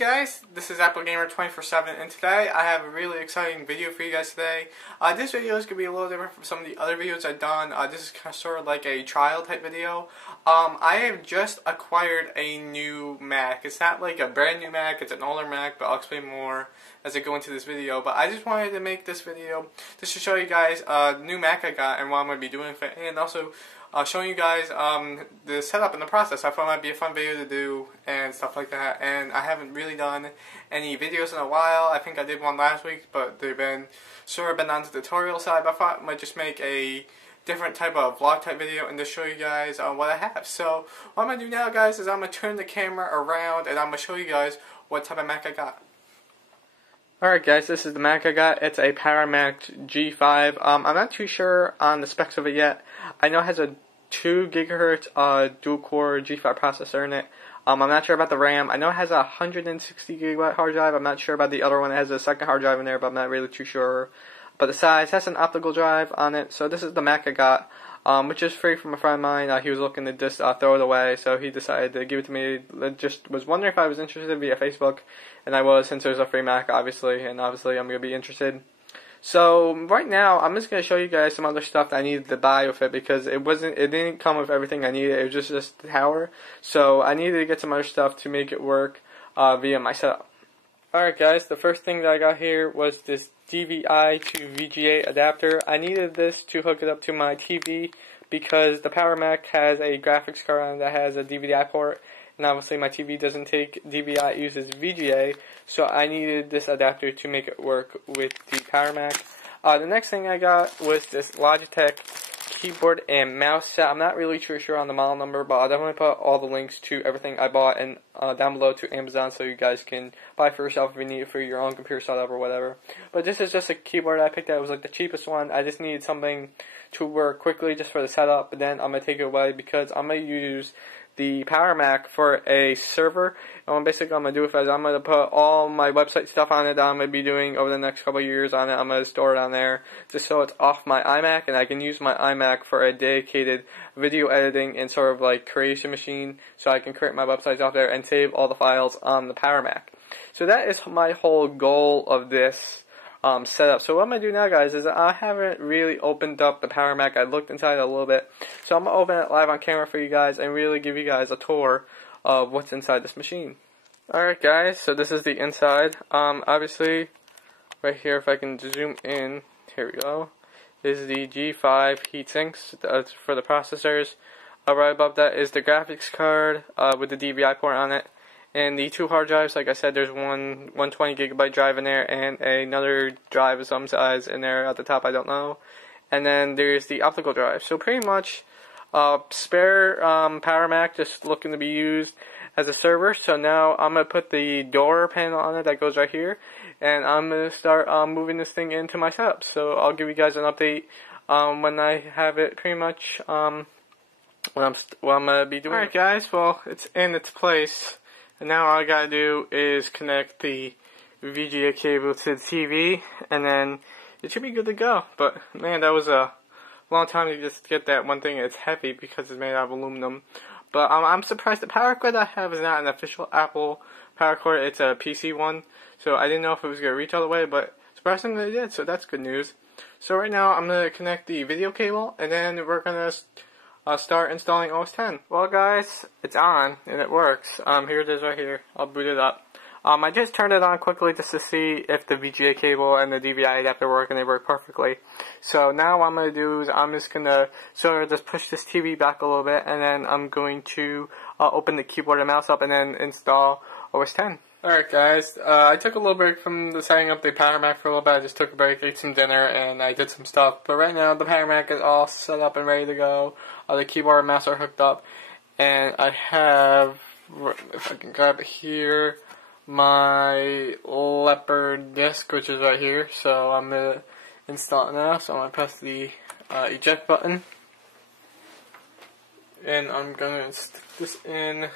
guys, this is Apple Gamer 24/7, and today I have a really exciting video for you guys today. This video is going to be a little different from some of the other videos I've done. This is kind of sort of like a trial type video. I have just acquired a new Mac. It's not like a brand new Mac, it's an older Mac, but I'll explain more as I go into this video. But I just wanted to make this video just to show you guys the new Mac I got and what I'm going to be doing with it, and also showing you guys the setup and the process. I thought it might be a fun video to do and stuff like that. And I haven't really done any videos in a while. I think I did one last week, but they've been sort of been on the tutorial side. But I thought I might just make a different type of vlog type video and just show you guys what I have. So what I'm going to do now, guys, is I'm going to turn the camera around and I'm going to show you guys what type of Mac I got. Alright guys, this is the Mac I got. It's a PowerMac G5. I'm not too sure on the specs of it yet. I know it has a 2 GHz dual-core G5 processor in it. I'm not sure about the RAM. I know it has a 160 GB hard drive. I'm not sure about the other one. It has a second hard drive in there, but I'm not really too sure. But the size has an optical drive on it. So this is the Mac I got, which is free from a friend of mine. He was looking to just throw it away, so he decided to give it to me. Just was wondering if I was interested via Facebook, and I was, since there's a free Mac, obviously, and obviously I'm going to be interested. So right now I'm just going to show you guys some other stuff that I needed to buy with it, because it didn't come with everything I needed. It was just the tower. So I needed to get some other stuff to make it work via my setup. Alright guys, the first thing that I got here was this DVI to VGA adapter. I needed this to hook it up to my TV because the PowerMac has a graphics card on it that has a DVI port, and obviously my TV doesn't take DVI, it uses VGA, so I needed this adapter to make it work with the PowerMac. The next thing I got was this Logitech keyboard and mouse set. I'm not really too sure on the model number, but I'll definitely put all the links to everything I bought and down below to Amazon, so you guys can buy for yourself if you need it for your own computer setup or whatever. But this is just a keyboard I picked out. It was like the cheapest one. I just needed something to work quickly just for the setup, but then I'm going to take it away because I'm going to use the PowerMac for a server. And what basically I'm going to do is I'm going to put all my website stuff on it that I'm going to be doing over the next couple of years on it. I'm going to store it on there just so it's off my iMac, and I can use my iMac for a dedicated video editing and sort of like creation machine, so I can create my websites off there and save all the files on the PowerMac. So that is my whole goal of this setup. So what I'm going to do now, guys, is I haven't really opened up the PowerMac. I looked inside it a little bit. So I'm going to open it live on camera for you guys and really give you guys a tour of what's inside this machine. Alright guys, so this is the inside. Obviously, right here, if I can zoom in, here we go, is the G5 heatsinks for the processors. Right above that is the graphics card with the DVI port on it. And the 2 hard drives, like I said, there's one 120 GB drive in there and another drive of some size in there at the top, I don't know. And then there's the optical drive. So pretty much spare PowerMac just looking to be used as a server. So now I'm going to put the door panel on it that goes right here, and I'm going to start moving this thing into my setup. So I'll give you guys an update when I have it pretty much what I'm going to be doing. Alright guys, well, it's in its place. And now all I gotta do is connect the VGA cable to the TV, and then it should be good to go. But man, that was a long time to just get that one thing. It's heavy because it's made out of aluminum. But I'm surprised the power cord I have is not an official Apple power cord. It's a PC one, so I didn't know if it was gonna reach all the way, but surprisingly it did. So that's good news. So right now I'm gonna connect the video cable, and then we're gonna start installing OS X. Well guys, it's on and it works. Here it is right here. I'll boot it up. I just turned it on quickly just to see if the VGA cable and the DVI adapter work, and they work perfectly. So now what I'm going to do is I'm just going to sort of just push this TV back a little bit, and then I'm going to open the keyboard and mouse up and then install OS X. Alright guys, I took a little break from the setting up the PowerMac for a little bit. I just took a break, ate some dinner, and I did some stuff. But right now the PowerMac is all set up and ready to go. The keyboard and mouse are hooked up. And I have, if I can grab it here, my Leopard disk, which is right here. So I'm going to install it now. So I'm going to press the eject button. And I'm going to stick this in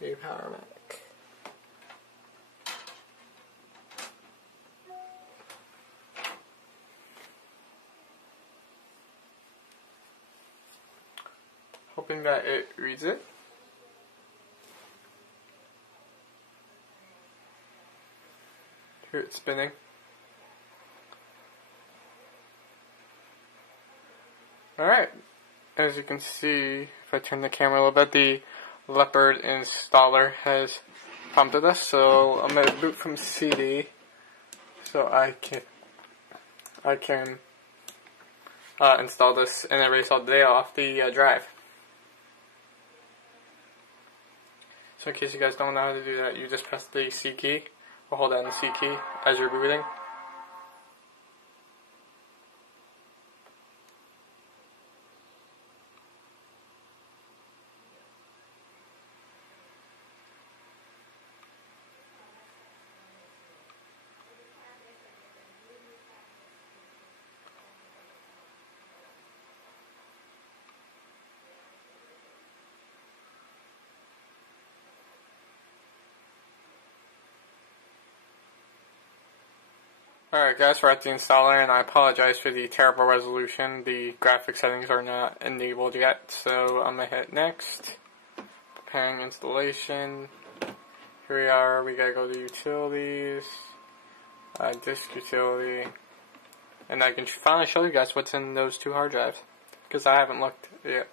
the PowerMac. Hoping that it reads it. hear it spinning. Alright, as you can see, if I turn the camera a little bit, the Leopard installer has prompted us, so I'm going to boot from CD so I can install this and erase all the data off the drive. So in case you guys don't know how to do that, you just press the C key, or hold down the C key as you're booting. Alright guys, we're at the installer, and I apologize for the terrible resolution. The graphic settings are not enabled yet, so I'm going to hit next. Preparing installation. Here we are, we gotta go to utilities, disk utility, and I can finally show you guys what's in those two hard drives, because I haven't looked yet.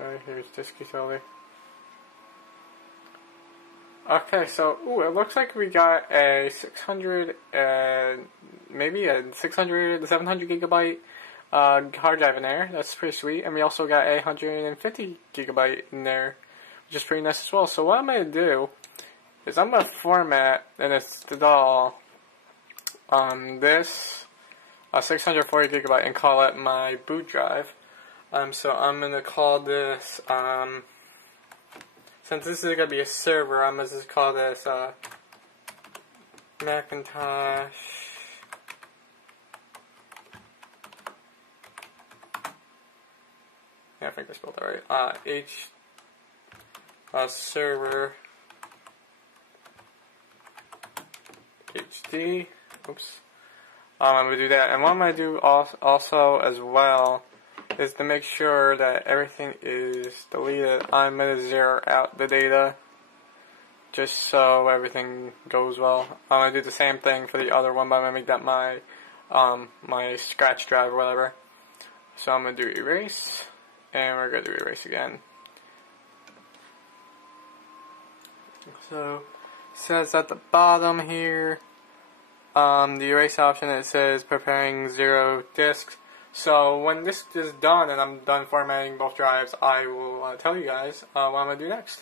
Alright, here's disk utility. Okay, so, it looks like we got a 600, maybe a 600, 700 gigabyte hard drive in there. That's pretty sweet. And we also got a 150 gigabyte in there, which is pretty nice as well. So what I'm going to do is I'm going to format and install this 640 gigabyte and call it my boot drive. So I'm going to call this, since this is going to be a server, I'm going to just call this Macintosh I think I spelled that right. Server HD. Oops. I'm going to do that. And what I'm going to do also as well is to make sure that everything is deleted. I'm going to zero out the data just so everything goes well. I'm going to do the same thing for the other one, but I'm going to make that my my scratch drive or whatever. So I'm going to do erase, and we're going to do erase again. So it says at the bottom here, the erase option, it says preparing 0 disks. So when this is done and I'm done formatting both drives, I will tell you guys what I'm going to do next.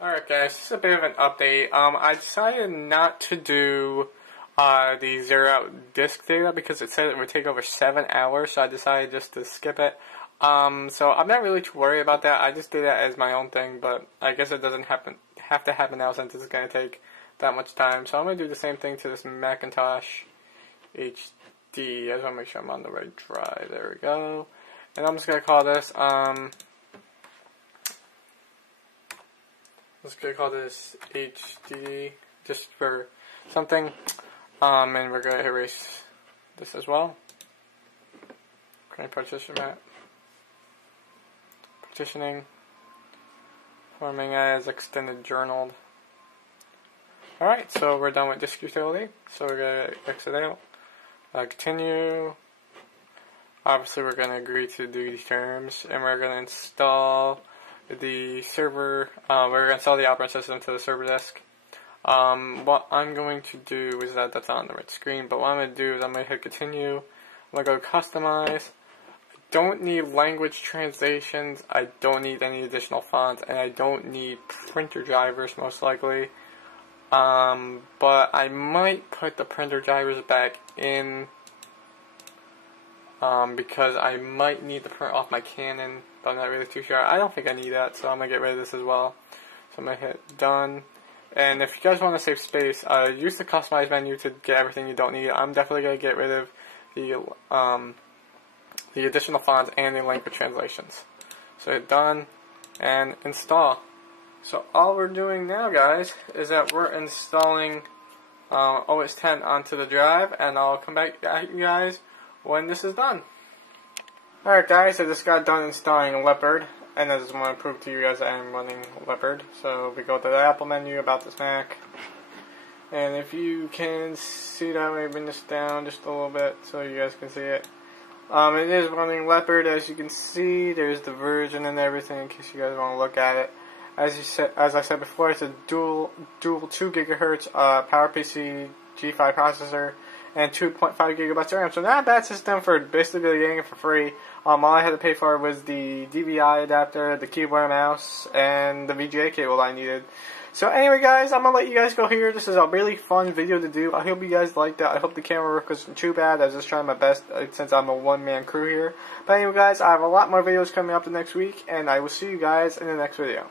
Alright guys, this is a bit of an update. I decided not to do the zero out disk data because it said it would take over 7 hours, so I decided just to skip it. So I'm not really too worried about that. I just did that as my own thing, but I guess it doesn't have to happen now since it's going to take that much time. So I'm going to do the same thing to this Macintosh HD. I just want to make sure I'm on the right drive. There we go. And I'm just going to call this, HD, just for something. And we're going to erase this as well. Create partition map. Partitioning. Forming as extended journaled. Alright, so we're done with disk utility. So we're going to exit out. Continue. Obviously we're going to agree to these terms, and we're going to install the server, we're going to install the operating system to the server disk. What I'm going to do is that's on the right screen, but what I'm going to do is I'm going to hit continue. I'm going to go customize. I don't need language translations, I don't need any additional fonts, and I don't need printer drivers most likely. But I might put the printer drivers back in, because I might need to print off my Canon, but I'm not really too sure. I don't think I need that, so I'm going to get rid of this as well. So I'm going to hit done. And if you guys want to save space, use the customize menu to get everything you don't need. I'm definitely going to get rid of the additional fonts and the language translations. So hit done and install. So all we're doing now, guys, is that we're installing OS 10 onto the drive, and I'll come back at you guys when this is done. Alright guys, I just got done installing Leopard. And I just want to prove to you guys that I'm running Leopard. So we go to the Apple menu, about this Mac. And if you can see that, I'm going to bring this down just a little bit so you guys can see it. It is running Leopard, as you can see. There's the version and everything in case you guys want to look at it. As I said before, it's a dual 2 GHz PowerPC G5 processor and 2.5 gigabytes of RAM. So not a bad system for basically getting it for free. All I had to pay for was the DVI adapter, the keyboard and mouse, and the VGA cable I needed. So anyway guys, I'm going to let you guys go here. This is a really fun video to do. I hope you guys liked it. I hope the camera work wasn't too bad. I was just trying my best since I'm a one-man crew here. But anyway guys, I have a lot more videos coming up the next week, and I will see you guys in the next video.